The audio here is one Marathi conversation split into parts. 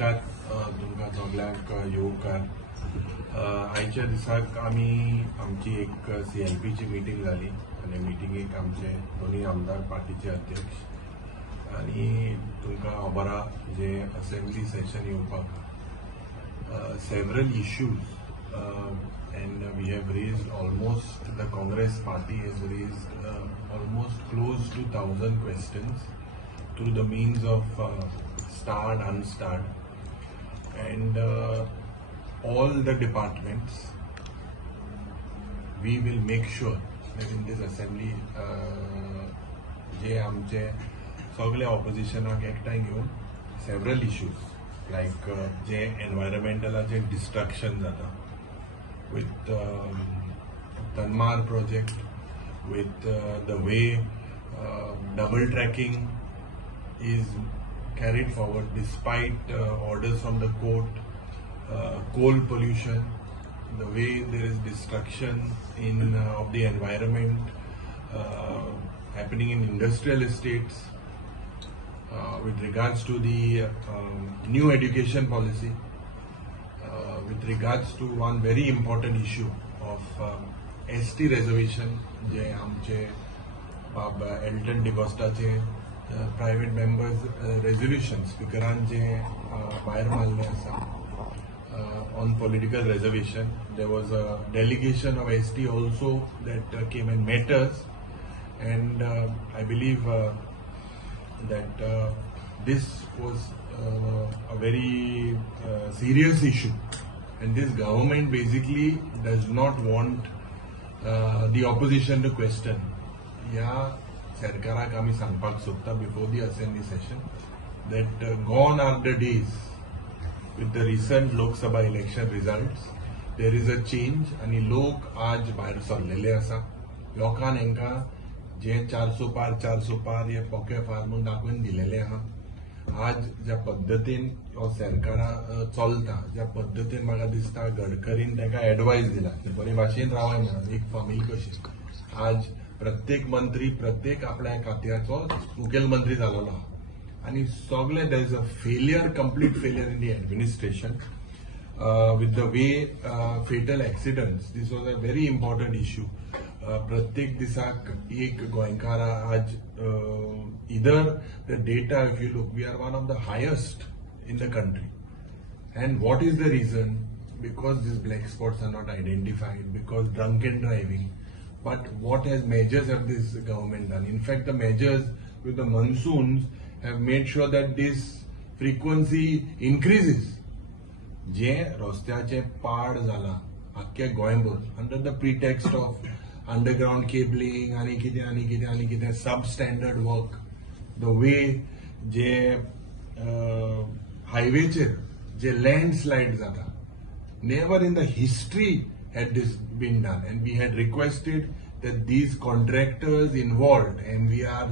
तुमकां सगळ्यांक येवकार आयच्या दिसाक आमची एक CLPची मिटींग जाली आनी मिटींगेक आमचे दोन्ही आमदार पार्टीचे अध्यक्ष आनी तुमकां खबर आहा जे असेंब्ली सेशन येवपाक several issues and we have raised almost, the Congress party has raised almost close to 1,000 questions through the means of starred, unstarred, and all the departments, we will make sure that in this assembly जे आमचे सगळे ऑपोजिशनाक एकठांय घेवन several issues like जे एनवायरमेंटलाचे डिस्ट्रक्शन जाता with Tanmar project, with the way double tracking is carried forward despite orders from the court, coal pollution, the way there is destruction of the environment happening in industrial estates, with regards to the new education policy, with regards to one very important issue of ST reservation, जे आमचे बाब एल्टन डिकोस्टाचे प्रायव्हेट मेंबर्स रेझोल्युशन स्पिकरान जे भायर मारले आसा on political reservation. There was a delegation of ST also that came and met us, and I believe that this was a very serious issue, and this government basically does not want the opposition to question. सरकाराक आमी सांगपाक सोदता before the assembly session that gone are the days with the recent Lok Sabha election results. There is a change आणि लोक आज भायर सरलेले आसा. लोकांन हांकां जे 400 पार हे पोके फार म्हणून दाखोवन दिलेले आहा. आज ज्या पद्दतीन हो सरकारा चलता, ज्या पद्दतीन म्हाका दिसता गडकरीन ताका एडवायस दिला बरे भाशेन रावाय म्हणून एक फामील कशी. आज प्रत्येक मंत्री प्रत्येक आपल्या खात्याचो मुखेलमंत्री जालोलो आहा आणि सगळे there is a failure, complete failure in the administration with the way fatal accidents. This was a very important issue. प्रत्येक दिसाक एक गोंयकार आज इधर the data if you look we are one of the highest in the country. And what is the reason? Because these black spots are not identified, because drunken driving. But what measures have this government done? In fact, the measures with the monsoons have made sure that this frequency increases. जे रस्त्याचे पाड जाला आख्खे गोंयभर under the pretext of underground cabling आणि कितें substandard work. The way जे हायवेचेर जे landslide जाता, never in the history had this been done, and we had requested that these contractors involved, MVR,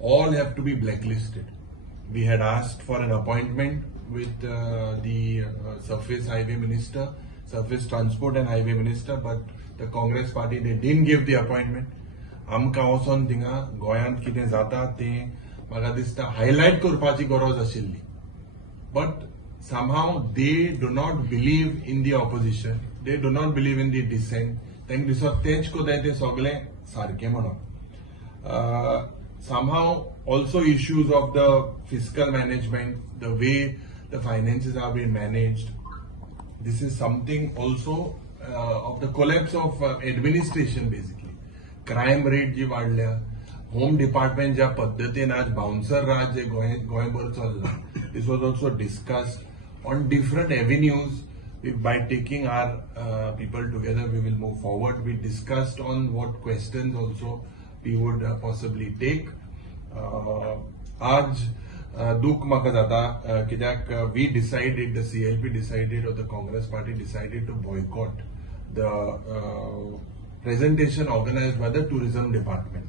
all have to be blacklisted. We had asked for an appointment with the surface highway minister, surface transport and highway minister, but the Congress party, they didn't give the appointment. आमकां वचोन थिंगा गोंयांत कितें जाता तें म्हाका दिसता हायलायट करपाची गरज आशिल्ली. But somehow they do not believe in the opposition. They do not believe in the dissent. तांकां दिसता तेंच कोताय ते सगळे सारखे म्हणून. Somehow also issues of the fiscal management, the way the finances are being managed. This is something also of the collapse of administration basically. Crime rate जी वाढल्या, होम डिपार्टमेंट ज्या पद्धतीन आज बाउन्सर राज जे गोंयभर चल्ला. This was also discussed on different avenues. By taking our people together, we will move forward. We discussed on what questions also we would possibly take. आज दुख म्हाका जाता कित्याक we decided, the CLP decided, or the Congress party decided to boycott the presentation organized by the tourism department.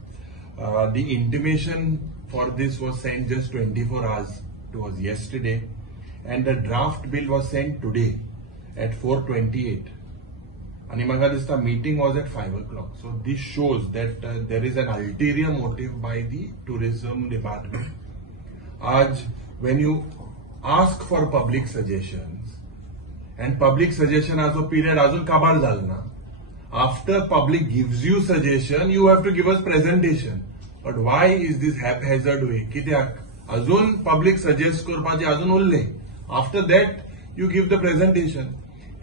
The intimation for this was sent just 24 hours. It was yesterday, and the draft bill was sent today at 4:28. And म्हाका दिसता meeting was at 5 o'clock. So this shows that there is an ulterior motive by the tourism department. When you ask for public suggestions, and public suggestion aso period अजून काबार झाला ना. After public gives you suggestion, you have to give us presentation. But why is this haphazard way? कित्याक अजून public suggest करपाचे अजून उरले. After that, you give the presentation.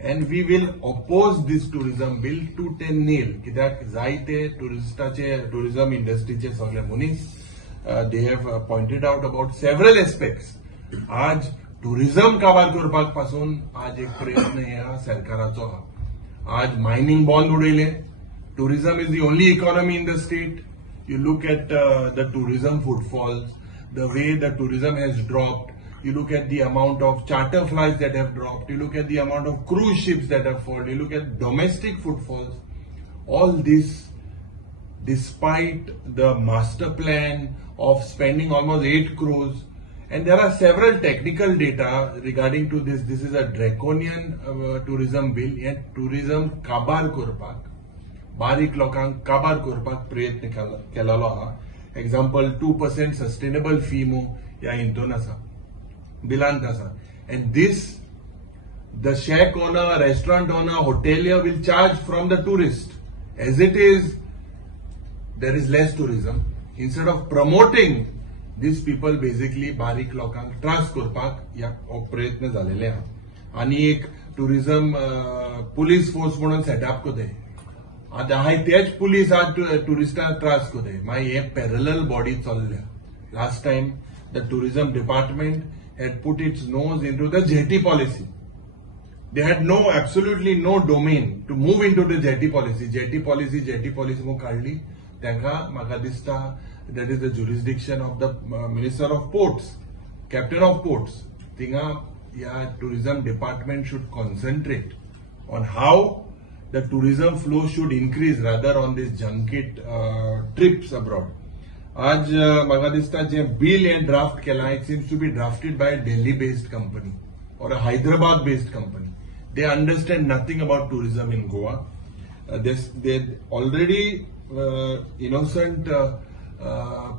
And we will oppose this tourism bill tooth and nail. कित्याक जायते tourism industryचे सगळे मनीस they have pointed out about several aspects. आज tourism काबार करपाक पासून आज एक प्रयत्न ह्या सरकाराचो हा. आज मायनिंग बॉन्ड उडयले. Tourism is the only economy in the state. You look at the tourism footfalls, the way the tourism has dropped. You look at the amount of charter flights that have dropped. You look at the amount of cruise ships that have fallen. You look at domestic footfalls. All this, despite the master plan of spending almost 8 crores. And there are several technical data regarding to this. This is a draconian tourism bill. And tourism kabar kurpak, barik lokank kabar kurpak prayatn kelalo ha. Example, 2% sustainable fee mu ya intona sa. Bilant asa. And this, the shack owner, restaurant owner, hotelier will charge from the tourist. As it is, there is less tourism. Instead of promoting, these people basically barik लोकांक त्रास करपाक या प्रयत्न झालेले आहा. आणि एक टुरिझम पुलीस फोर्स म्हणून सेटअप कोते. आता हाय तेच पुलीस आज टुरिस्टांक त्रास कोते. माय हे पॅरलल बॉडी चल्ल्या. Last time, the tourism department had put its nose into the jetty policy. They had absolutely no domain to move into the jetty policy. Jetty policy mo काढली. तेका म्हाका दिसता that is the jurisdiction of the Minister of Ports, Captain of Ports. Tinga ya tourism department should concentrate on how the tourism flow should increase rather on these junket trips abroad. आज म्हाका दिसता जे bill and draft केला, it seems to be drafted by a Delhi-based company or a Hyderabad-based company. They understand nothing about tourism in Goa. They already innocent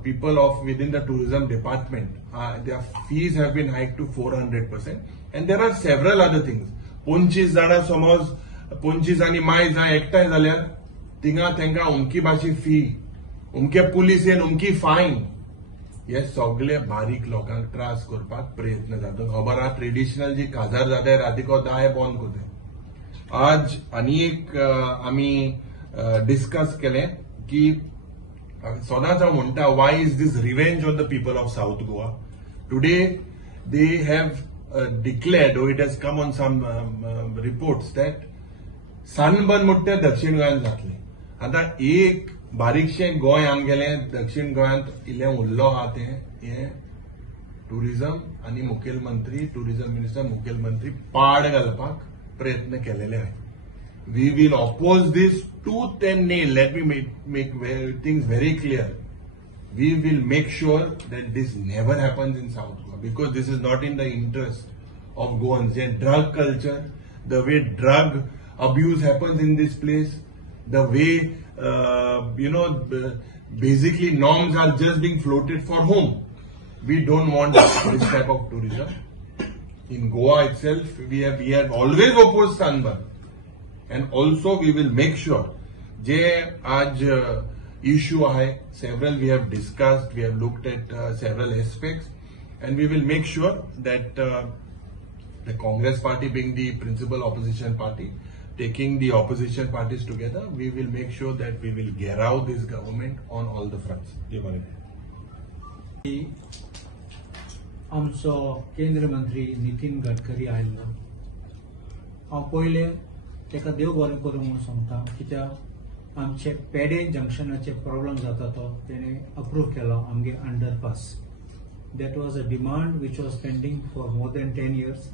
people of within the tourism department. Their fees have been hiked to 400%, and there are several other things. 25 जाणां समज 25 आनी माय जाय एकठांय जाल्यार थिंगा तेंका उमकी भाशी फी, उमके पुलिसेन उमकी फायन. हे सगळे बारीक लोकांक त्रास करपाक प्रयत्न जाता. खबर आहा ट्रेडिशनल जी काजार जाता रातिको 10 बंद करता. आज आनी एक आमी डिस्कस केले की सदांच हांव म्हणटा, why is this revenge on the people of South Goa? Today they have declared, or it has come on some reports that sunburn मुट्टे दक्षिण गोंयांत जातले. आता एक बारीकशें गोंय आमगेले दक्षिण गोंयांत इल्लें उरलो आहा तें टुरिझम आनी मुखेलमंत्री, टुरिझम मिनिस्टर मुखेलमंत्री पाड घालपाक प्रयत्न केलेले आहात. We will oppose this tooth and nail. Let me make things very clear. We will make sure that this never happens in South Goa, because this is not in the interest of Goans. The drug culture, the way drug abuse happens in this place, the way basically norms are just being floated for whom? We don't want this type of tourism. In Goa itself, we have always opposed sunburn. And also we will make sure, जे आज issue है, several we have discussed, we have looked at several aspects, and we will make sure that the Congress party being the principal opposition party, taking the opposition parties together, we will make sure that we will gherao this government on all the fronts. आमचो केंद्र मंत्री नितीन गडकरी आयल्लो. हांव पयले तेका देव बरें करूं म्हणून सांगता, कित्याक आमचे पेडे जंक्शनाचे प्रॉब्लेम जाता तो तेणे अप्रूव केलो आमगे underpass. That was a demand which was pending for more than 10 years,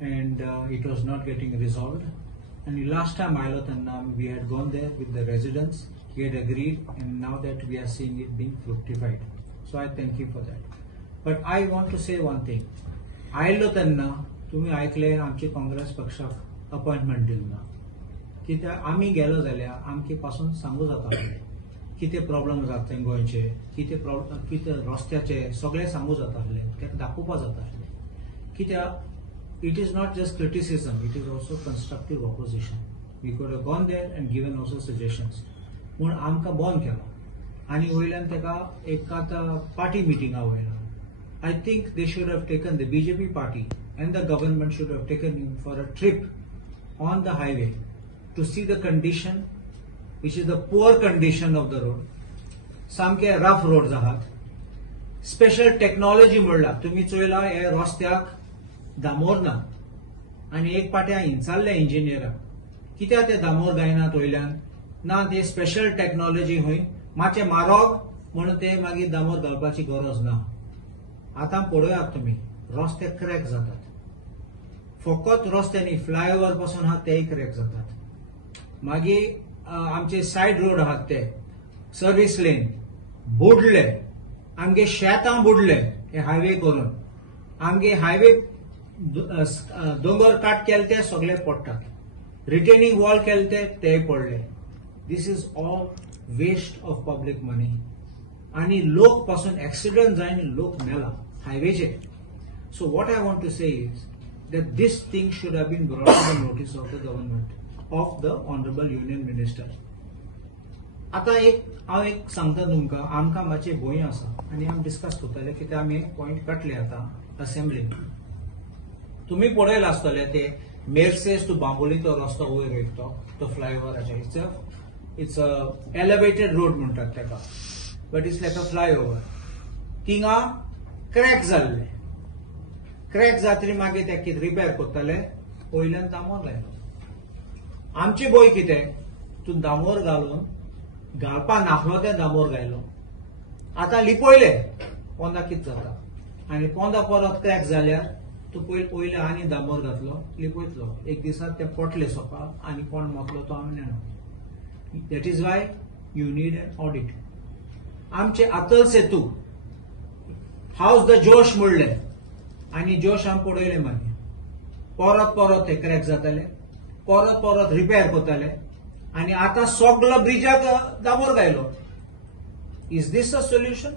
and it was not getting resolved. And last time आयलो तेन्ना we had gone there with the residents, he had agreed, and now that we are seeing it being fructified. So I thank you for that. But I want to say one thing. आयलो तेन्ना तुम्ही ऐकले आमची काँग्रेस पक्षाक अपॉइंटमेंट दिलना. कित्याक आमी गेलो जाल्यार आमचे पासून सांगू जाता कितें प्रॉब्लेम जाता गोंयचे, कितें रस्त्याचे सगळे सांगू जाता आसले, ताका दाखोवपा जाता आसले. कित्याक it is not just criticism, it is also constructive opposition. We could have gone there and given also suggestions. पूण आमकां बंद केलो आनी वयल्यान तेका एक आतां party मिटिंगा वयला. I think they should have taken, the BJP party and the government should have taken him for a trip on the highway to see the condition, which is the poor condition of the road. सामके रफ रोड्स आहात. स्पेशल टेक्नॉलॉजी म्हणला तुम्ही चोयला हे रस्त्याक दामोर ना आनी एक पाटे हिंचाल्ले इंजिनियराक कित्याक ते दामोर गायनात वयल्यान ना ते स्पेशल टेक्नॉलॉजी हूंय मातशें मारप म्हणून ते मागीर दामोर घालपाची गरज ना. आतां पळयात तुमी रस्ते क्रॅक जातात. फकत रस्ते न्ही, फ्लायओव्हर पासून आहात तेय क्रॅक जातात. मागीर आमचे सायड रोड आहात ते सर्व्हिस लेन बुडले, आमगे शेतां बुडले हे हायवे करून. आमगे हायवे दोंगर काट केले ते सगळे पडटात. रिटेनिंग वॉल केले ते पडले. This is all waste of public money. आणि लोक पासून ऍक्सिडेंट जायन लोक मेला हायवेचेर. So what I want to say is that this thing should have been brought to the notice of the government, of the honorable union minister. आता हांव एक सांगता तुमकां, आमकां मातशें भंय आसा आनी आमी डिस्कस करतले कित्याक आमी एक पॉयंट काडले आतां असेंब्लीन. तुमी पळयला आसतले ते मेर्सेस टू बांबोली तो रस्तो वयर वयता तो फ्लायओव्हराचेर. इट्स अ एलिवेटेड रोड म्हणटात तेका, but it's like a flyover. थिंगा क्रॅक जाल्ले. क्रॅक जातरी मागीर ते कितें रिपेर करतले, वयल्यान दामोर घायलो. आमची भंय कितें, तूं दामोर घालून घालपा नासलो ते दामोर घायलो. आतां लिपयले पोंदा कितें जाता आनी पोंदा परत क्रॅक जाल्यार तूं पयले आनी दामोर घातलो लिपयतलो. एक दिसाक ते पटले सोपा आनी कोण मोकलो तो आमी नेणो. That is why you need an audit. आमचे अतल सेतू हाऊस द जोश म्हणले आनी जोश आमी पळयले. मागीर परत परत ते क्रॅक जाताले, परत परत रिपेर करताले आनी आतां सगळो ब्रिजाक दामोर घायलो. Is this a solution?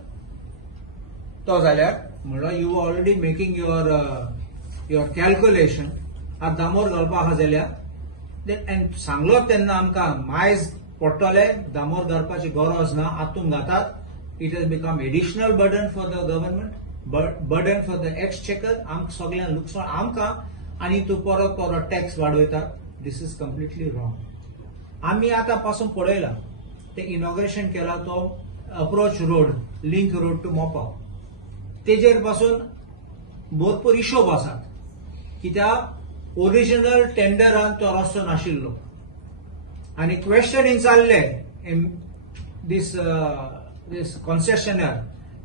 तो जाल्यार म्हणलो you already making your calculation. आतां दामोर घालपा आहा जाल्यार सांगलो तेन्ना आमकां मायज पडटले, दामोर घालपाची गरज ना, आतून घातात. It has become additional burden for the government, burden for the exchequer. सगळ्यांक लुकसाण आमकां आनी तूं परत परत टॅक्स वाडयतात. This is completely wrong. आमी आतां पासून पळयला ते इनॉग्रेशन केला तो approach road, link road to Mopa. तेजेर पासून भरपूर हिशोब आसात कित्याक ओरिजिनल टेंडरान तो रस्तो नाशिल्लो आनी क्वेश्चनिंग जाल्ले. दिस कॉन्सेशनर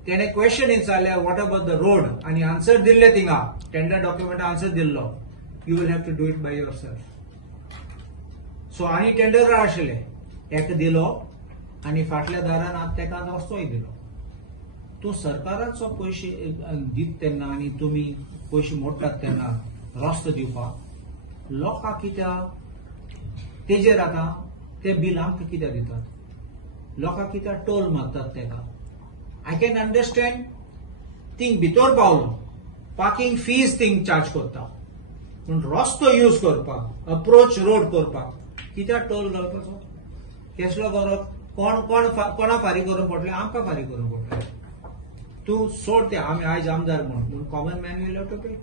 तेणे क्वेश्चनिंग जाल्ले वॉट अबाउट द रोड आनी आन्सर दिल्ले थिंगा टेंडर डॉक्युमेंट आन्सर दिल्लो you will have to do it by yourself. So आनी टेंडर आशिल्ले एक दिलो आनी फाटल्या दारान आतां तेका रस्तोय दिलो. तूं सरकाराचो पयशे दित तेन्ना आनी तुमी पयशे मोडटात तेन्ना रस्तो दिवपाक लोकांक कित्याक तेजेर आतां ते बील आमकां कित्याक दितात? लोकांक कित्याक टोल मारतात तेका? आय कॅन अंडरस्टँड थिंग भितर पावलो पार्किंग फीज थिंग चार्ज करता, पूण रस्तो यूज करपाक अप्रोच रोड करपाक कित्याक टोल घालपाचो? केसलो गरज? कोणा फारीक करून पडले? आमकां फारीक करून पडले. तूं सोड ते आमी आयज आमदार म्हणून common man will have to pay.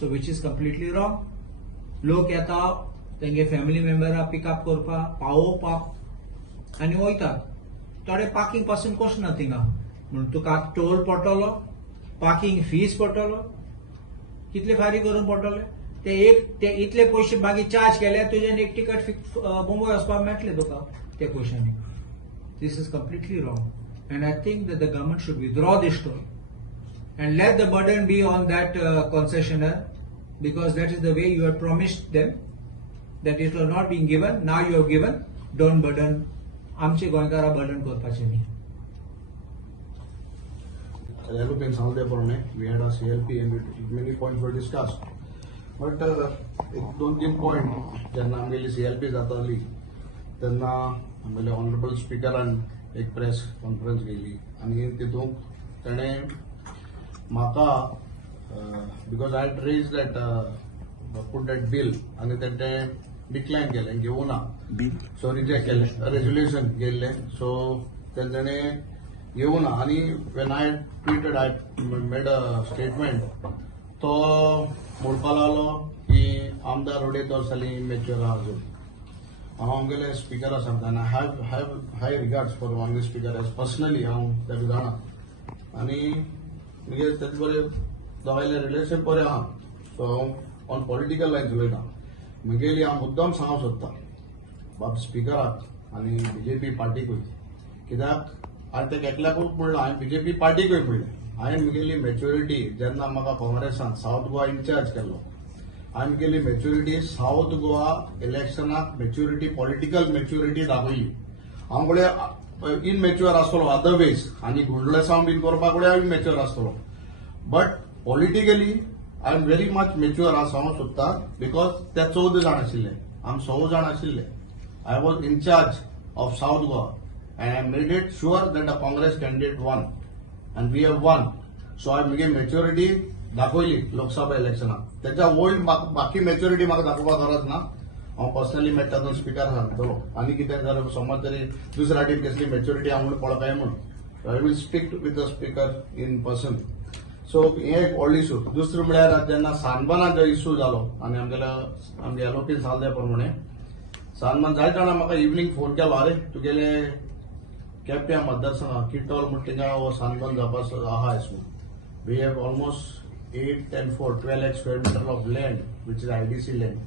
So which is completely wrong. लोक येता तेंगे फॅमिली मेंबरां पिकअप करपाक पावोवपाक आनी वयतात. थोडे पार्किंग पासून कोश ना थिंगा म्हणून तुका टोल पडटलो, पार्किंग फीज पडटलो. कितले फारीक करून पडटले? ते इतले पयशे मागीर चार्ज केल्यार तुजें एक टिकट मुंबय वचपाक मेळटले तुका ते पयशांनी. This is completely wrong. And I think that the government should withdraw this toll and let the burden be on that concessionaire, because that is the way you have promised them that it was not being given. Now you have given. Don't burden. आमचे गोंयकारां burden करपाचें न्ही. European Saturday morning, we had a CLP and many points were discussed. But एक दोन तीन point जेन्ना आमगेली CLP जाताली तेन्ना आमगेले ऑनरेबल स्पीकरान एक प्रेस कॉन्फरन्स घेतली आनी तितूंत ताणें म्हाका because I raise that put that bill आणि ते डिक्लाइन केलें घेवना सो रिजेक्ट केलें रेजोल्युशन गेल्ले सो तेंच्यांनी घेवना आनी when I tweeted I made a statement तो म्हणपाक लागलो की आमदार उडयतो साली मॅच्युअर आहा अजून हांव आमगेले स्पिकरा सांगता आनी हॅव हाय रिगार्ड्स फॉर आमगे स्पिकर एज पर्सनली हांव तेका जाणा आनी मुगे तेचे बरें दोगांयले रिलेशन बरें आहा सो हांव ऑन पॉलिटिकल लायन्स उलयता मुगेली हांव मुद्दाम सांगूंक सोदता बाब स्पिकराक आनी बीजेपी पार्टीकूय कित्याक हांवें तेका एकल्याकूच म्हणला हांवें बीजेपी पार्टीकूय म्हणलें हांवें मुगेली मॅच्युरिटी जेन्ना म्हाका काँग्रेसान सावथ गोवा इन्चार्ज केल्लो हांवें मुगेली मॅच्युरिटी सावथ गोवा इलेक्शनाक मॅच्युरिटी पॉलिटिकल मॅच्युरिटी दाखयली हांव फुडें इनमॅच्युअर आसतलो अदरवेज आनी गुंडलसांव बीन करपाक फुडें हांव इनमॅच्युअर आसतलो but politically I am very much mature आसा सांगूंक सोदता बिकॉज ते 14 जाण आशिल्ले आमी 6 जाण आशिल्ले I was incharge of south Goa and I made it sure that a Congress candidate won and we have won so हांवें मुगे मॅच्युरिटी दाखयली लोकसभा इलेक्शनाक त्याच्या वयर बाकी मॅच्युरिटी म्हाका दाखोवपाक गरज ना हांव पर्सनली मेळटा तेन्ना स्पिकर सांगतलो आनी कितें जर समज तरी दुसऱ्या फावटी कसली मॅच्युरिटी हांव म्हणून पळोवपाय म्हूण I will speak with the speaker in person so हे एक व्हडलो इशू दुसरो म्हळ्यार जेन्ना सानबाना जो इशू जालो आनी आमगे एलओपी सांगले प्रमाणे सानबान जायत जाणां म्हाका इवनिंग फोन केलो अरे तुगेले केप्यां मतदारसंघाक किटोल म्हणटा थिंगा हो सानबान जावपाक आहा एस म्हूण we have almost 8 and 4 12 lakh square meter of land which is IDC land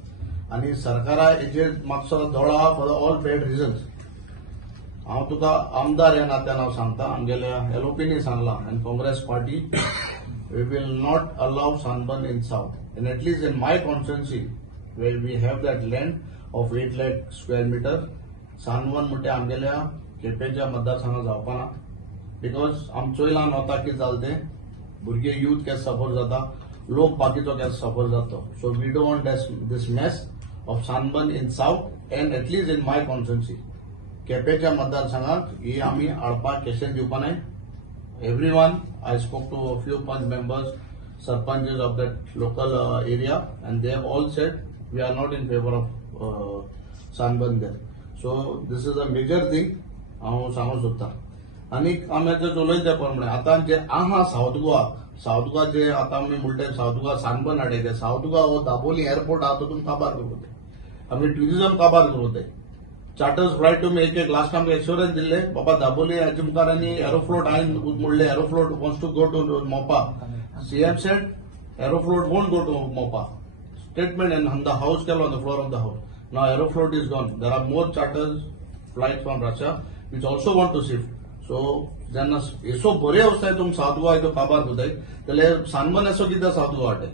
आणि सरकारा हेजेर मातसो दोळो आहा फॉर ऑल बॅड रिजन्स हांव तुका आमदार ह्या नात्यान हांव सांगता आमगेल्या एलओपीनी सांगला आनी Congress party we will not allow Sunburn in south and at least in my constituency where we have that land of 8 lakh square meter Sunburn म्हणटा आमगेल्या केपेंच्या मतदारसंघात जावपा ना बिकॉज आमचोय ल्हान वता कितें जालें तें भुरगे यूथ केस सफर जाता लोक बाकीचो केस सफर जाता so we don't want this mess of Sunburn in south and at least in my constituency केपेंच्या मतदारसंघात ही आमी हाडपाक केशें दिवपा न्हय everyone I spoke to a few panch members sarpanches of that local area and they have all said we are not in favour of Sunburn there so this is a major thing हांव सांगूंक सोदतां आनी आमी आतां उलयता प्रमाणे आतां जे आहा सावथ गोवा जे आतां आमी म्हणटा सावथ गोवा सनबर्न हाडयले सावथ गोवा हो दाबोली एअरपोर्ट आहा तातूंत काबार करूं ते आमी ट्युरिझम काबार करूं ते चार्टर्स फ्लायट तुमी एक लास्ट टायम एश्योरन्स दिल्ले बाबा दाबोली हाचे मुखार आनी एरोफ्लोट हांवें म्हणलें Aeroflot wants to go to Mopa CM said Aeroflot won't go to Mopa statement and the house केलो on the floor of the house now Aeroflot is gone there are more charters flights from Russia which also want to shift so जेन्ना एसो बरे वस्ताय तुम सावथ गोवा तो काबार कोताय जाल्यार सनबर्न एसो कित्याक सावथ गोवा हाडटाय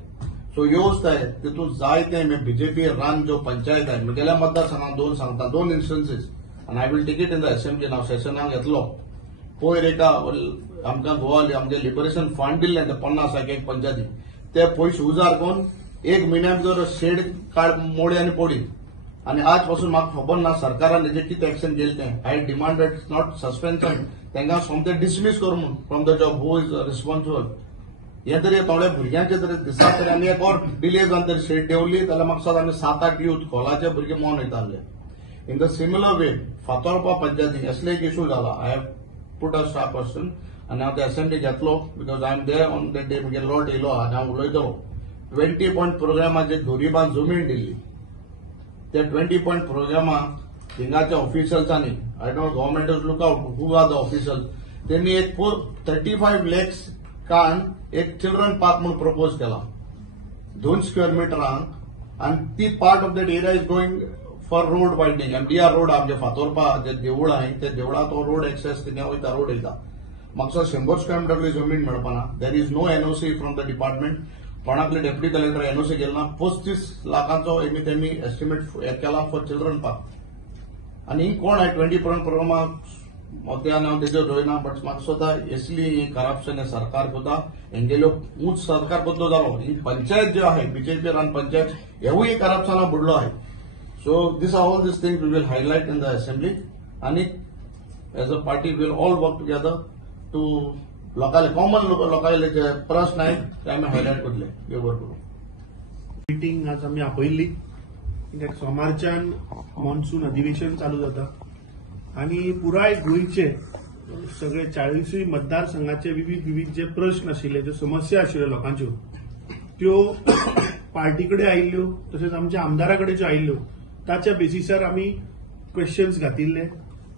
सो ह्यो वस्ताय तितूंत जायते बीजेपी रान जो पंचायत आहे मुगेल्या मतदारसंघात 2 सांगता 2 इन्स्टन्सीस आनी I will take it in the assembly नाव सेशनाक येतलो पयर एका आमकां गोवा आमगे लिबरेशन फंड दिल्ले ते 50 एक पंचायती ते पयशे उजार करून 1 म्हयन्या भितर शेड काड मोडी आनी पोडी आणि आजपासून म्हाका खबर ना सरकारान हेजेर कितें एक्शन घेतलें तें आय डिमांडेड नॉट सस्पेन्शन तांकां सोमतें डिसमीस करूं म्हूण from the job who is responsible हे तरी थोड्या भुरग्यांचे तरी दिसा तरी आमी एक और डिले जावन तरी शेड देंवली जाल्यार म्हाका दिसता आमी 7-8 यूथ खोलाचे भुरगे मोन वयताले in the similar way Fatorpa पंचायतीन असले एक इशू जाला I have put a staff person आनी हांव ते असेंब्ली घेतलो because I am there on the day म्हगे लॉट येयलो आनी हांव उलयतलो 20 पॉयंट प्रोग्रामाचेर गरिबांक जमीन दिल्ली त्या 20 पॉइंट प्रोग्रामाक थिंगाच्या ऑफिशियल्सांनी I don't government is look out who are the official त्यांनी एक 35 lakhs कान एक चिल्ड्रन पार्क म्हणून प्रपोज केला 2 स्क्वेअर मिटरांक आणि ती part of that area is going for road widening MDR road आमचे फातोर्पा जे देवूळ आहे ते देवळा तो रोड एक्सेस थिंगा वयता रोड येता म्हाका 100 स्क्वेअर मिटरली जमीन मेळपाना there is no NOC from the department कोणाकले डेप्युटी कलेक्टर NOC गेलो ना 35 लाखांचो तेमी एस्टिमेट केला फॉर चिल्ड्रन पार्क आनी कोण आहे 20 पॉइंट प्रोग्रामाक मोत्यान हांव तेजेर रोयना बट म्हाका स्वता असली करप्शन हे सरकार कोता हेंगेल्यो उंच सरकार बदलो जालो ही पंचायत ज्यो आहे बीजेपी रान पंचायत हेवूय करप्शना बुडलो आहे so this are all this things we will highlight in the assembly आनी as a party we will all work together to लोकांले कॉमन लोकांले जे प्रश्न आहेत ते आम्ही हायलाइट करतले व्यवहार करून. मिटींग आज आम्ही आपयल्ली कित्याक सोमारच्यान मॉन्सून अधिवेशन चालू जाता आणि पुराय गोंयचे सगळे 40 मतदारसंघाचे विविध जे प्रश्न आशिल्ले, जे समस्या आशिल्ल्यो लोकांच्यो, त्यो पार्टी कडेन आयिल्ल्यो तशेंच आमच्या आमदारा कडेन ज्यो आयिल्ल्यो ताच्या बेसिसार आमी क्वेश्चन्स घातिल्ले.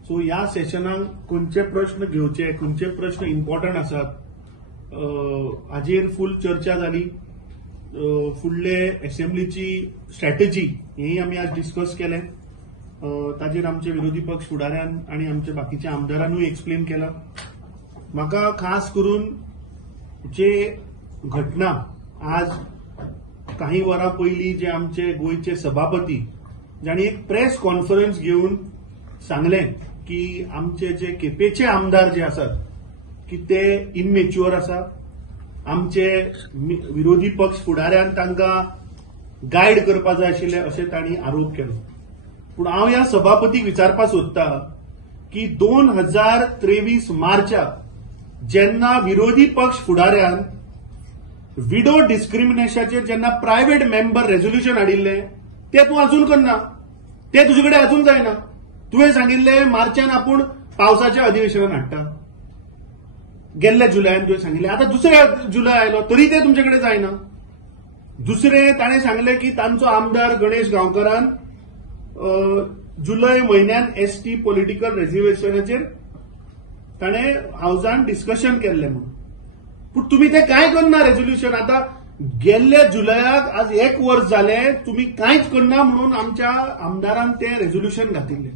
सो ह्या सेशनाक खंयचे प्रश्न घेवचे, खंयचे प्रश्न इम्पॉर्टंट आसात हाजेर फुल चर्चा जाली. फुडले असेंब्लीची स्ट्रॅटेजी हेय आमी आज डिस्कस केले. ताजेर आमचे विरोधी पक्ष फुडाऱ्यान आणि आमचे बाकीच्या आमदारांनी एक्सप्लेन केला. म्हाका खास करून जे घटना आज काही वरां पयलीं जे आमचे गोंयचे सभापती जाणी एक प्रेस कॉन्फरन्स घेवन सांगलें की आमचे जे केपेचे आमदार जे आसात की ते इमॅच्युअर आसा. आमचे विरोधी पक्ष फुडाऱ्यान तांकां गायड करपा जाय आशिल्ले अशें तांणी आरोप केलो. पूण हांव ह्या सभापतीक विचारपाक सोदता की 2023 मार्चाक जेन्ना विरोधी पक्ष फुडाऱ्यान विडो डिस्क्रिमिनेशनाचेर जेन्ना प्रायव्हेट मेंबर रेझोल्युशन हाडिल्ले ते तूं अजून करना, ते तुजे कडेन अजून जायना. तुवें सांगिल्ले मार्चान आपूण पावसाचें अधिवेशनान हाडटा, गेल्ल्या जुलयान तुवें सांगिल्लें, आतां दुसऱ्या जुलय आयलो तरी ते तुमचे कडेन जायना. दुसरें ताणें सांगलें की तांचो आमदार गणेश गांवकारान जुलय म्हयन्यान एसटी पॉलिटिकल रिझर्वेशनाचेर ताणें हावजान डिस्कशन केल्लें म्हणून. पूण तुमी ते कांय करना रेझोल्युशन. आतां गेल्ल्या जुलयाक आज 1 वर्स जालें, तुमी कांयच करना म्हणून आमच्या आमदारान ते रेझोल्युशन घातिल्लें.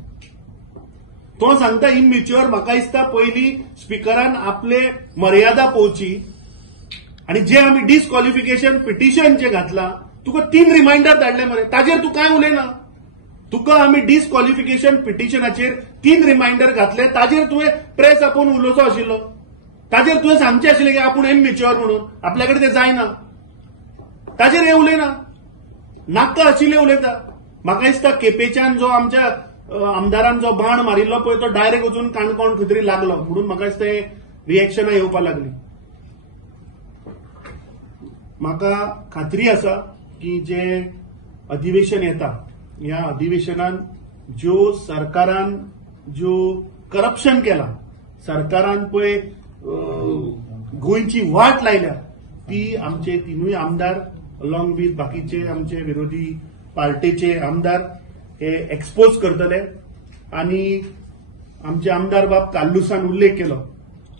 तो सांगता इमॅच्युअर. म्हाका दिसता पयलीं स्पिकरान आपले मर्यादा पळोवची आनी जे आमी डिस्क्वॉलिफिकेशन पिटिशन जे घातलां तुका 3 रिमायंडर धाडले मरे, ताजेर तूं कांय उलयना. तुका आमी डिस्क्वॉलिफिकेशन पिटिशनाचेर 3 रिमायंडर घातले, ताजेर तुवें प्रेस आपोवन उलोवचो आशिल्लो. ताजेर तुवें सांगचें आशिल्लें की आपूण इमॅच्युअर म्हणून, आपल्या कडेन ते जायना. ताजेर हे उलयना, नाका आशिल्ले उलयता. म्हाका दिसता केपेच्यान जो आमच्या आमदारान जो बाण मारिल्लो पळय तो डायरेक्ट वचून काणकोण खंय तरी लागलो म्हणून म्हाका दिसता हे रिएक्शनां येवपाक लागली. म्हाका खात्री आसा की जे अधिवेशन येता ह्या अधिवेशनान ज्यो सरकारान ज्यो करप्शन केला, सरकारान पळय गोंयची वाट लायल्या, ती आमचे तिनूय आमदार अलॉंग विथ बाकीचे आमचे विरोधी पार्टीचे आमदार हे एक्सपोज करतले. आणि आमचे आमदार बाब काल्लुसान उल्लेख केलो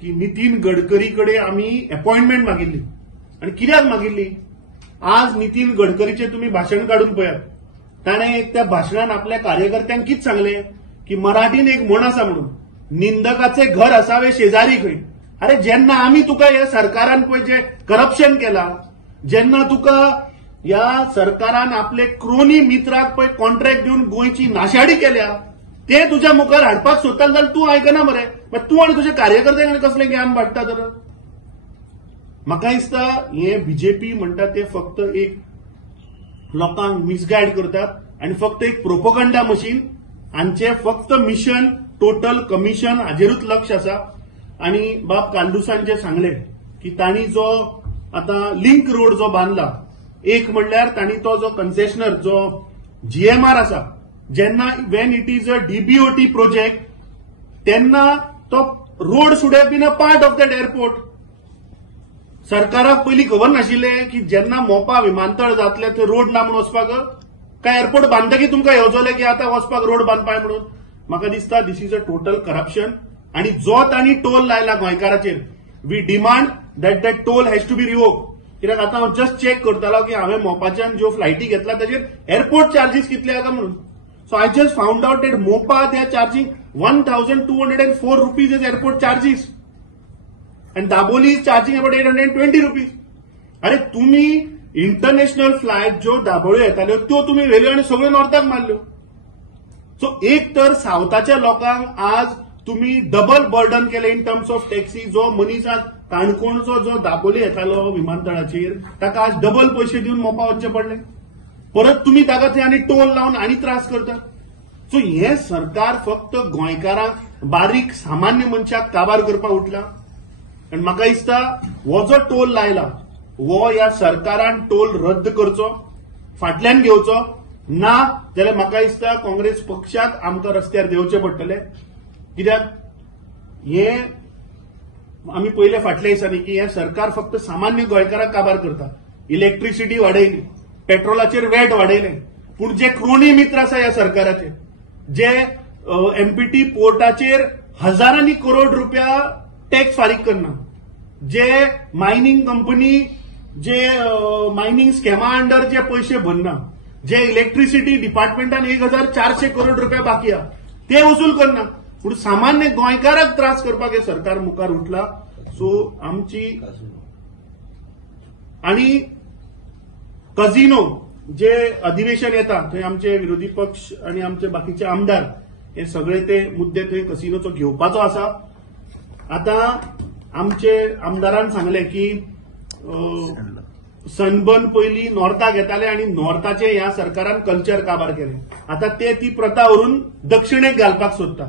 की नितीन गडकरी कडेन आमी अपॉइंटमेंट मागिल्ली. आणि कित्याक मागिल्ली? आज नितीन गडकरीचे तुम्ही भाशण काढून पळयात. ताणें एक त्या भाशणान आपल्या कार्यकर्त्यांक कितें सांगलें की मराठीन एक म्हण आसा म्हणून, निंदकाचे घर असावे शेजारी खंय. अरे जेन्ना आमी तुका ह्या सरकारान पळय जे करप्शन केला, जेन्ना तुका या सरकारान आपले क्रोनी मित्राक पळय कॉन्ट्रॅक्ट दिवन गोंयची नाशाडी केल्या, ते तुज्या मुखार हाडपाक सोदता जाल्यार तूं आयकना मरे. तूं आनी तुजे कार्यकर्त्यांक कसलें ज्ञान वाडटा तर? म्हाका दिसता हे बीजेपी म्हणटा ते फक्त एक लोकांक मिसगायड करतात आणि फक्त एक प्रोपोगंडा मशीन. हांचे फक्त मिशन टोटल कमिशन हाजेरूच लक्ष आसा. आणि बाब काल्लुसान जे सांगले की तांणी जो आता लिंक रोड जो बांदला, एक म्हणल्यार तांणी तो जो कन्सेशनर जो जीएमआर आसा, जेन्ना when it is a DBOT project तेन्ना तो road should have been a part of that airport. सरकाराक पयलीं खबर नाशिल्लें की जेन्ना मोपा विमानतळ जातलें थंय रोड ना म्हणून वचपाक, काय एअरपोर्ट बांदतकीर तुमकां येवजोलें की आतां वचपाक रोड बांदपाय म्हणून. म्हाका दिसता this is a total corruption. आणि जो तांणी टोल लायला गोंयकाराचेर, we demand that that toll has to be revoke. कित्याक आतां हांव जस्ट चॅक करतालो की हांवें मोपाच्यान ज्यो फ्लायटी घेतला ताचेर एअरपोर्ट चार्जीस कितले आसा म्हणून. So I just found out that Mopa they are charging 1204 rupees as airport charges and Daboli is charging about 820 rupees. अरे तुम्ही इंटरनॅशनल फ्लायट ज्यो दाबोळ्यो येताल्यो त्यो तुम्ही व्हेल्यो आणि सगळ्यो नॉर्थाक मारल्यो. सो एक तर सावथाच्या लोकांक आज तुम्ही डबल बर्डन केले इन टर्म्स ऑफ टॅक्सी. जो मनीस आज काणकोणचो जो दाबोली येतालो विमानतळाचेर ताका आज डबल पयशे दिवन मोपा वचचे पडले. परत तुम्ही ताका थंय आनी टोल लावन आनी त्रास करतात. सो हे सरकार फक्त गोंयकारांक बारीक सामान्य मनशाक काबार करपाक उठला. आनी म्हाका दिसता हो जो टोल लायला हो ह्या सरकारान टोल रद्द करचो, फाटल्यान घेवचो, ना जाल्यार म्हाका दिसता काँग्रेस पक्षाक आमकां रस्त्यार देंवचें पडटलें. कित्याक हे आमी पयले फाटल्या दिसांनी की हे सरकार फक्त सामान्य गोंयकारांक काबार करता. इलेक्ट्रिसिटी वाडयली, पेट्रोलाचेर वॅट वाडयलें, पूण जे क्रोनी मित्र आसा ह्या सरकाराचे, जे एमपीटी पोर्टाचेर हजारांनी करोड रुपया टॅक्स फारीक करना, जे मायनिंग कंपनी जे मायनिंग स्कॅमा अंडर जे पयशे भरना, जे इलेक्ट्रिसिटी डिपार्टमेंटान 1400 करोड रुपया बाकी आहा ते वसूल करना, पूण सामान्य गोंयकाराक त्रास करपाक हे सरकार मुखार उठला. सो आमची आणि कझिनो जे अधिवेशन येता थंय आमचे विरोधी पक्ष आणि आमचे बाकीचे आमदार हे सगळे ते मुद्दे थंय कझिनोचो घेवपाचो आसा. आता आमचे आमदारान सांगले की सनबर्न पयलीं नॉर्थाक येताले आणि नॉर्थाचे ह्या सरकारान कल्चर काबार केले. आता ते ती प्रथा व्हरून दक्षिणेक घालपाक सोदता.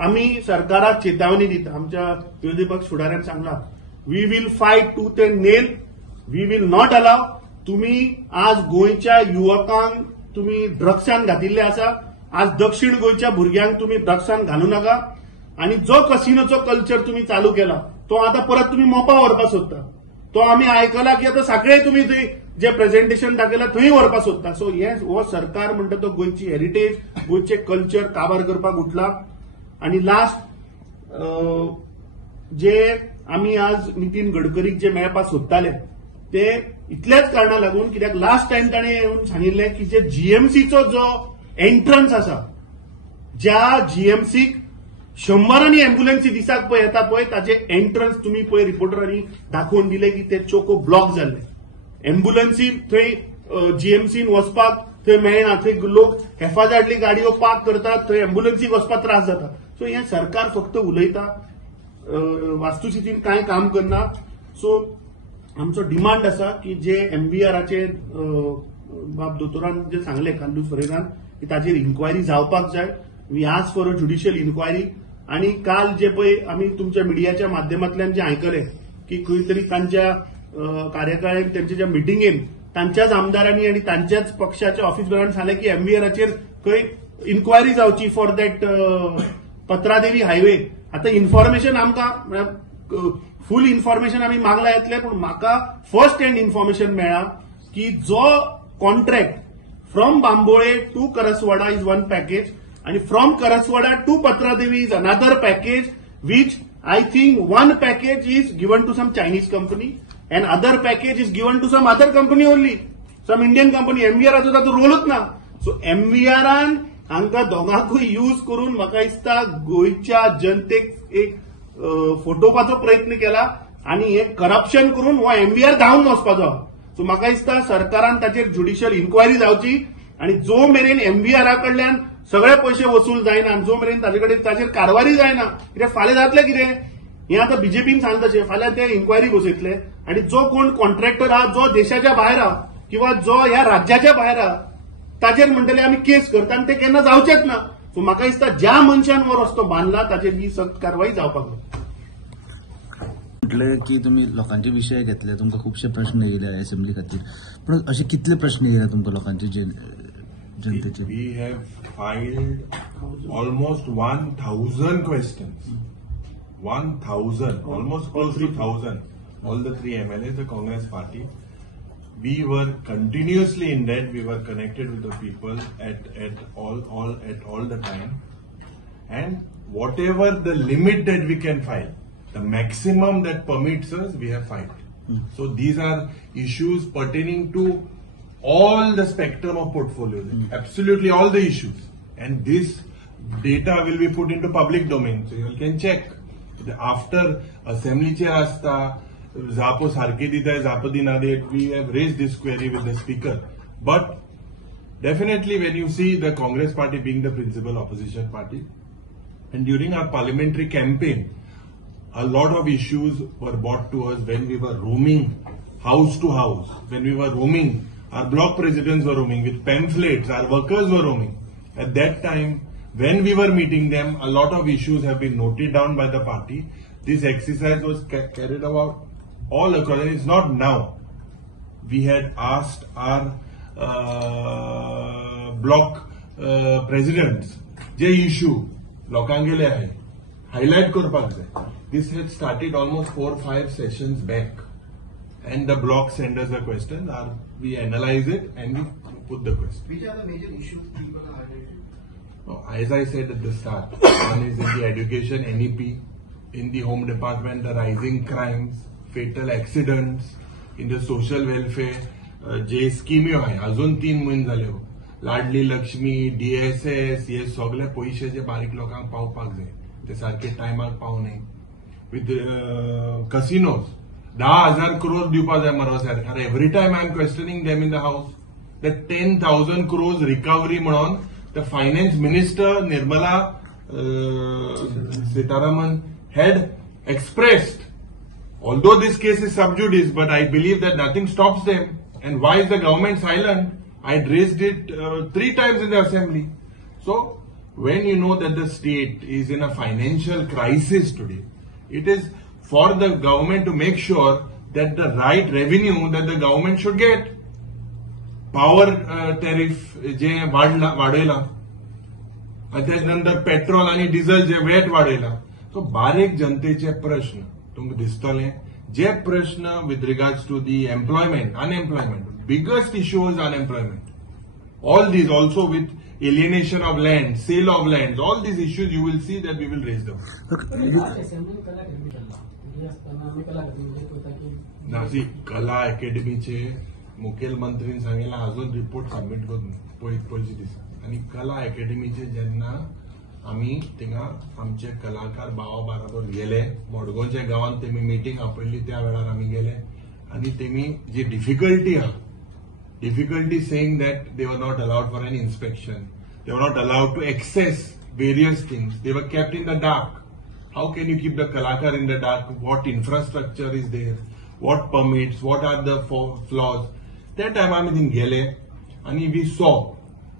आमी सरकाराक चेतावणी दिता. आमच्या विरोधी पक्ष फुडाऱ्यान सांगला we will fight tooth and nail, we will not allow. तुम्ही आज गोंयच्या युवकांक तुम्ही ड्रग्सान घातिल्ले आसा. आज दक्षिण गोंयच्या भुरग्यांक तुम्ही ड्रग्सान घालू नाका. आणि जो कसिनोचो कल्चर तुम्ही चालू केला तो आता परत तुम्ही मोपा व्हरपाक सोदता. तो आम्ही आयकला की आता सगळे तुम्ही थंय जे प्रेझेंटेशन दाखयला थंय व्हरपाक सोदता. सो हो सरकार म्हणटा तो गोंयची हेरिटेज, गोंयचे कल्चर काबार करपाक उठला. आणि लास्ट जे आम्ही आज नितीन गडकरीक जे मेळपाक सोदताले ते इतल्याच कारणाक लागून कित्याक लास्ट टाइम ताणें येवन सांगिल्लें की जे जीएमसीचो जो एंट्रन्स आसा, ज्या जीएमसीक 100 अँब्युलन्सी दिसाक पळय येता पळय ताचे एंट्रन्स तुम्ही पळय रिपोर्टरांनी दाखोवन दिले की ते चोको ब्लॉक जाल्ले. अँब्युलन्सी थंय जीएमसीन वचपाक थंय मेळना. थंय लोक हेफाजाडली गाडयो पार्क करतात, थंय अँब्युलन्सीक वचपाक त्रास जाता. सो हे सरकार फक्त उलयता, वास्तुस्थितीन कांय काम करना. सो आमचो डिमांड आसा की जे एमबीआराचे बाब दोतोरान जे सांगले कांदू सुरेगान की ताचेर इन्क्वायरी जावपाक जाय. We ask for a judicial inquiry. आणि काल जे पळय आमी तुमच्या मिडियाच्या माध्यमांतल्यान जे आयकले की खंय तरी तांच्या कार्यकाळेन त्यांच्या ज्या मिटिंगेन तांच्याच आमदारांनी आणि तांच्याच पक्षाच्या ऑफिसरांनी सांगलें की एमबीआराचेर खंय इन्क्वायरी जावची फॉर दॅट पत्रादेवी हायवे. आता इन्फॉर्मेशन आमकां फुल इन्फॉर्मेशन आम्ही मागला येतले, पण म्हाका फर्स्ट हँड इन्फॉर्मेशन मेळ्ळा की जो contract from Bambolim to Karaswada is one package आणि from Karaswada to Patradevi is another package, which I think one package is given to some Chinese company and other package is given to some other company only, some Indian company. एमबीआराचो ताचो रोलच ना. सो एमबीआरान हांकां दोगांकूय यूज करून म्हाका दिसता गोंयच्या जनतेक एक फटोवपाचो प्रयत्न केला आणि हे करप्शन करून हो एमबीआर धांवन वचपाचो. सो म्हाका दिसता सरकारान ताचेर ज्युडिशियल इन्क्वायरी जावची आणि जो मेरेन एमबीआरा कडल्यान सगळे पयशे वसूल जायना, जो मेरेन ताचे कडेन ताचेर कारवाई जायना, कित्याक फाल्यां जातलें कितें हें आतां बीजेपीन सांगता तशें फाल्यां ते इन्क्वायरी बसयतले आणि जो कोण कॉन्ट्रॅक्टर आहा जो देशाच्या भायर आहा किंवा जो ह्या राज्याच्या भायर आहा ताचेर म्हणटले आमी केस करता आणि ते केन्ना जावचेच ना. सो म्हाका दिसता ज्या मनशान हो रस्तो बांदला ताचेर ही सक्त कारवाई जावपाक जाय. म्हटलं की तुम्ही लोकांचे विषय घेतले, तुमकां खुबशे प्रश्न येयले असेंब्ली खातीर, पण असे कितले प्रश्न येयले तुमकां लोकांचे जनतेचे? We have filed almost 1,000 questions. 1,000, almost close to 1,000. All the three MLAs, the Congress party. We were continuously in that. We were connected with the people at all the time. And whatever the limit that we can file, the maximum that permits us, we have filed. So these are issues pertaining to all the spectrum of portfolios, absolutely all the issues. And this data will be put into public domain, so you can check. After assembly chair asta, Zapo sarke dita hai, Zapo dina de, we have raised this query with the speaker. But definitely when you see the Congress party being the principal opposition party, and during our parliamentary campaign, a lot of issues were brought to us when we were roaming house to house, when we were roaming, our block presidents were roaming with pamphlets, our workers were roaming. At that time, when we were meeting them, a lot of issues have been noted down by the party. This exercise was carried out all across, and it's not now. We had asked our block presidents, जे issue लोकांगेले आहे highlight करपाक जाय. This had started almost 4-5 sessions back, and the block send us the questions. We analyze it and we put the question. Which are the major issues people are highlighting? As I said at the start, one is in the education NEP, in the home department, the rising crimes, fatal accidents, in the social welfare, जे स्कीमी आहे अजून 3 महिने झाले हो, लाडली लक्ष्मी, DSS, हे सगळे पैसे जे बारीक लोकांक पावपाक जाय ते सारखे टायमाक पावनाय. विथ कसिनोज 10,000 crores दिवपाक जाय मरो सरकार. Every time I am questioning them in the house that 10,000 crores recovery म्हणून the finance minister Nirmala Sitharaman had expressed. Although this case is sub judice, but I believe that nothing stops them. And why is the government silent? I raised it 3 times in the assembly. So when you know that the state is in a financial crisis today, it is for the government to make sure that the right revenue that the government should get. Power tariff जे वाडयला, त्यानंतर पेट्रोल आणि डिझेल जे वेट वाडयला, सो बारीक जनतेचे प्रश्न तुमकां दिसतले. जे प्रश्न with regards to the employment, unemployment, biggest issue is unemployment. All these also with alienation of land, sale of land, all these issues you will see that we will raise them. नासी कला अकॅडमीचे मुखेलमंत्रीन सांगितलं अजून रिपोर्ट सबमिट करून पयलींचे दिसा. आणि कला अकॅडमीचे जेन्ना आमी थिंगा आमचे कलाकार भावा बरोबर गेले, मडगांवच्या गांवांत तेमी मिटींग आपयल्ली, त्या वेळार आमी गेले आणि तेमी जी डिफिकल्टी आहा, difficulty saying that they were not allowed for an inspection, they were not allowed to access various things, they were kept in the dark. How can you keep the कलाकार in the dark? What infrastructure is there, what permits, what are the flaws? त्या टायमार आमी थिंग गेले आणि वी सॉ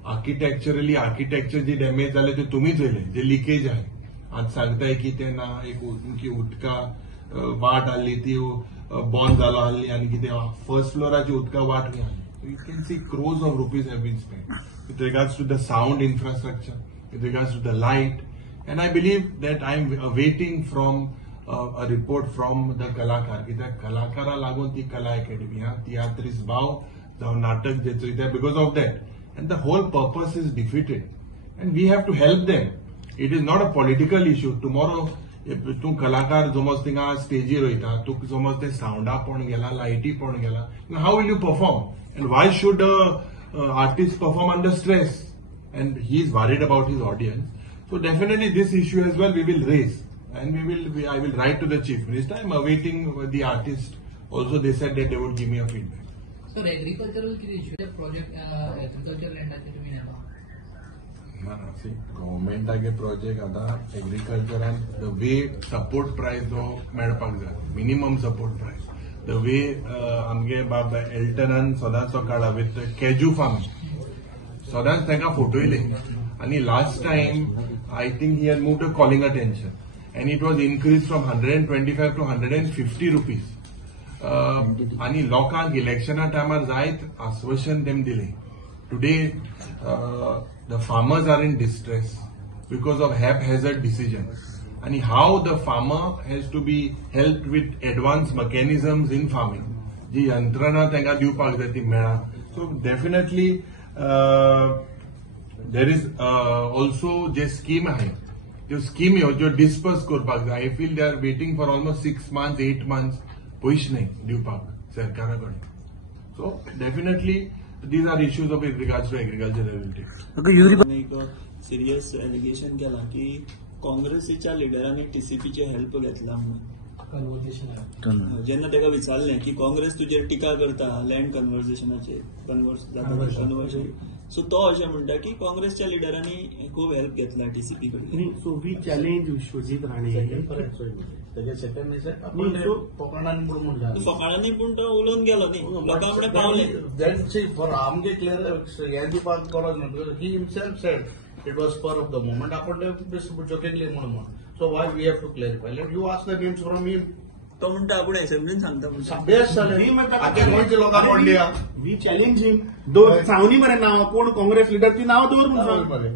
आर्किटेक्चर जे डॅमेज झाले ते तुम्ही चयले, जे लिकेज आहे. आज सांगताय की ते ना एक उदका वाट आली ती बॉन्ड जालो आसली आणि कितें फर्स्ट फ्लोराची उदका वाट बी आसली. You can see crores of rupees have been spend with regards to the sound infrastructure, with regards to the light. And I believe that I am waiting from a report from the कलाकार, की त्या कलाकारा लागून ती कला अकॅडमी हा तियात्रीस भाव जावं नाटक जे चयता because of that. And the whole purpose is defeated and we have to help them. It is not a political issue. Tomorrow तूं कलाकार समज थिंगा स्टेजीर वयता, तूं समज ते साऊंडा पण गेला, लायटी पण गेला, how will you perform? And why should artist perform under stress? And he is worried about his audience. So definitely this issue as well we will raise. And I will write to the Chief Minister. I am awaiting the artist. Also, they said that they would give me a feedback. So, agricultural issue project, agriculture land ati tumhi neba. No, see, government age project ada agriculture and the way support price do मेळपाक जाय, minimum support price. The way आमगे बाब एल्टनान सदांच काडा with केजू farming. सदांच तांकां फोटो येले आणि last time I think he had moved to calling attention. And it was increased from 125 to 150 rupees. आणि लोकांक इलेक्शना टायमार जायत आश्वासन तेम दिले. Today the farmers are in distress because of haphazard decisions. आणि how the farmer has to be help with advance mechanisms in farming, जी यंत्रणा तांकां दिवपाक जाय ती मेळा. So definitely there is also जे स्कीम आहे जो स्कीम ज्यो डिस्पर्स करपाक जाय, I feel they are waiting for almost 6 months, 8 months पयशे नाही दिवपाक सरकारा कडेन. So definitely these are issues of regards to agriculture related. एक सिरियस एलिगेशन केला की काँग्रेसीच्या लिडरांनी टीसीपीचे हेल्प घेतला म्हणून. जेन्ना ताका विचारलें की काँग्रेस तुजेर टिका करता लँड कन्वर्सेशनाचेर, कन्वर्शन, सो तो अशें म्हणटा की काँग्रेसच्या लिडरांनी खूब हेल्प घेतला टीसीपी कडल्यान. So we challenge Vishwajit Rane. सकाळांनी पूण तो उलोवन गेलो न्ही, लोकां कडेन पावलें. फॉर आमगे क्लियर हें दिवपाक गरज ना, because he himself said it was spur of the moment. आपण जोकेकली म्हणून So why we have to clarify? Let you ask the names from him. तो म्हणता आपण असेंब्लीन सांगता म्हणता बेस्ट जालें. आतां गोंयच्या लोकांक म्हणल्या वी चॅलेंज हिम सांगनी मरे नांव कोण काँग्रेस लिडर ती नांव दवर म्हणून सांग. मरे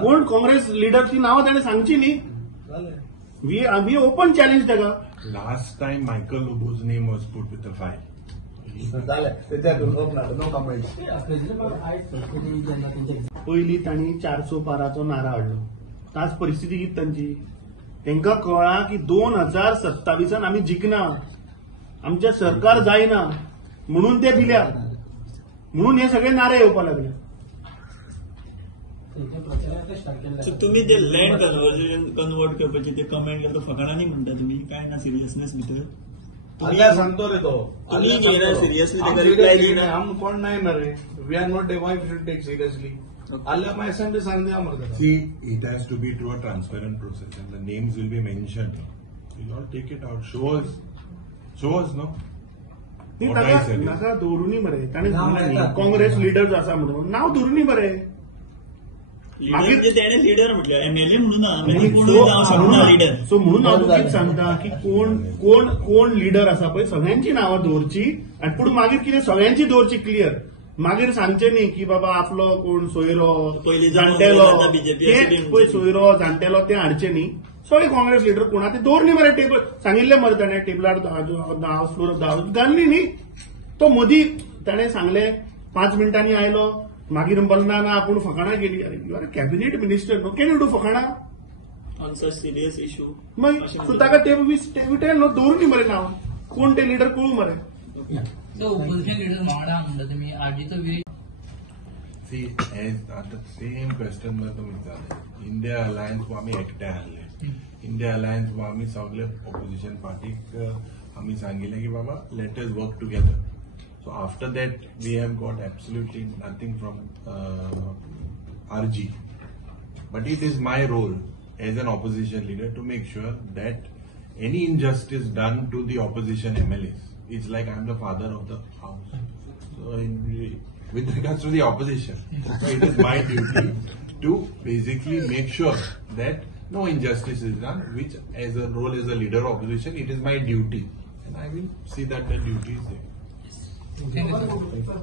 कोण काँग्रेस लिडर ती नांव ताणें सांगची न्ही. वी ओपन चॅलेंज ताका. Last time Michael Lobo's name was put with the file. जालें नो कमेंट्स. पयलीं तांणी 400 पाराचो नारा हाडलो. ताच परिस्थिती कितें तांची. तांकां कळ्ळां की 2027 आमी जिखना, आमचें सरकार जायना म्हणून ते भिल्यात. म्हणून हे सगळे नारे येवपाक लागले. सो तुम्ही ते लँड कन्वर्ट करपाचे ते कमेंट करता फकाणांनी म्हणता तुम्ही काय ना सिरियसनेस भितर आल्या सांगतो रे तो. तुम्ही घेणार सिरियसली आम ताका रिप्लाय seriously दिना. नाही, आम कोण नाही ना रे. We are not why we should take seriously. आल्या मग असेंब्ली सांगते मरे. See, it has to be through a transparent process and the names will be mentioned. We'll all take it out. Show us, no? ती What I ताका said is- नाका दवरुनी मरे. ताणें सांगलें न्ही काँग्रेस लिडर्स आसा म्हणून नांव दवरुनी मरे. लीडर म्हणजे त्याने लीडर म्हटलं एमएलए म्हणून एमएलए कोण नाव सांगता लीडर. सो म्हणून हांव तुका सांगता की कोण लिडर आसा पळय सगळ्यांची नांवां दवरची आनी पूण मागीर कितें सगळ्यांची दवरची क्लियर. मागीर सांगचें न्ही की बाबा आपलो कोण सोयरो पयलीं जाणटेलो आता BJP ते पळय सोयरो जाणटेलो ते हाडचे न्ही. सगळे काँग्रेस लिडर कोणा ते दवरनी मरे. टेबल सांगिल्लें मरे ताणें टेबलार हावस फ्लोर घालली न्ही. तो मदीं ताणें सांगलें 5 मिनटांनी आयलो मागीर बोलना ना आपूण फकाणां गेली. अरे you are cabinet minister no can you do फकाणां. ऑन सच सिरियस इशू मग सो ताका टेबल नो दवरुनी मरे नांव. कोण ते लिडर कळू मरे. सो ओपोजिशन लिडर वांगडा म्हणटा तुमी आरजीचो विरोध. See, as the same question मध्ये तुम्ही विचारले. इंडिया अलायन्स वो आम्ही एकटे हाडले. इंडिया अलायन्स वो आम्ही सगळे ऑपोजिशन पार्टीक आम्ही सांगितले की बाबा let us work together. So after that, we have got absolutely nothing from RG. But it is my role as an opposition leader to make sure that any injustice done to the opposition MLAs, it's like I'm the father of the house. So with regards to the opposition, so it is my duty to basically make sure that no injustice is done, which as a role as a leader of opposition, it is my duty. And I will see that the duty is there. Thank you, sir.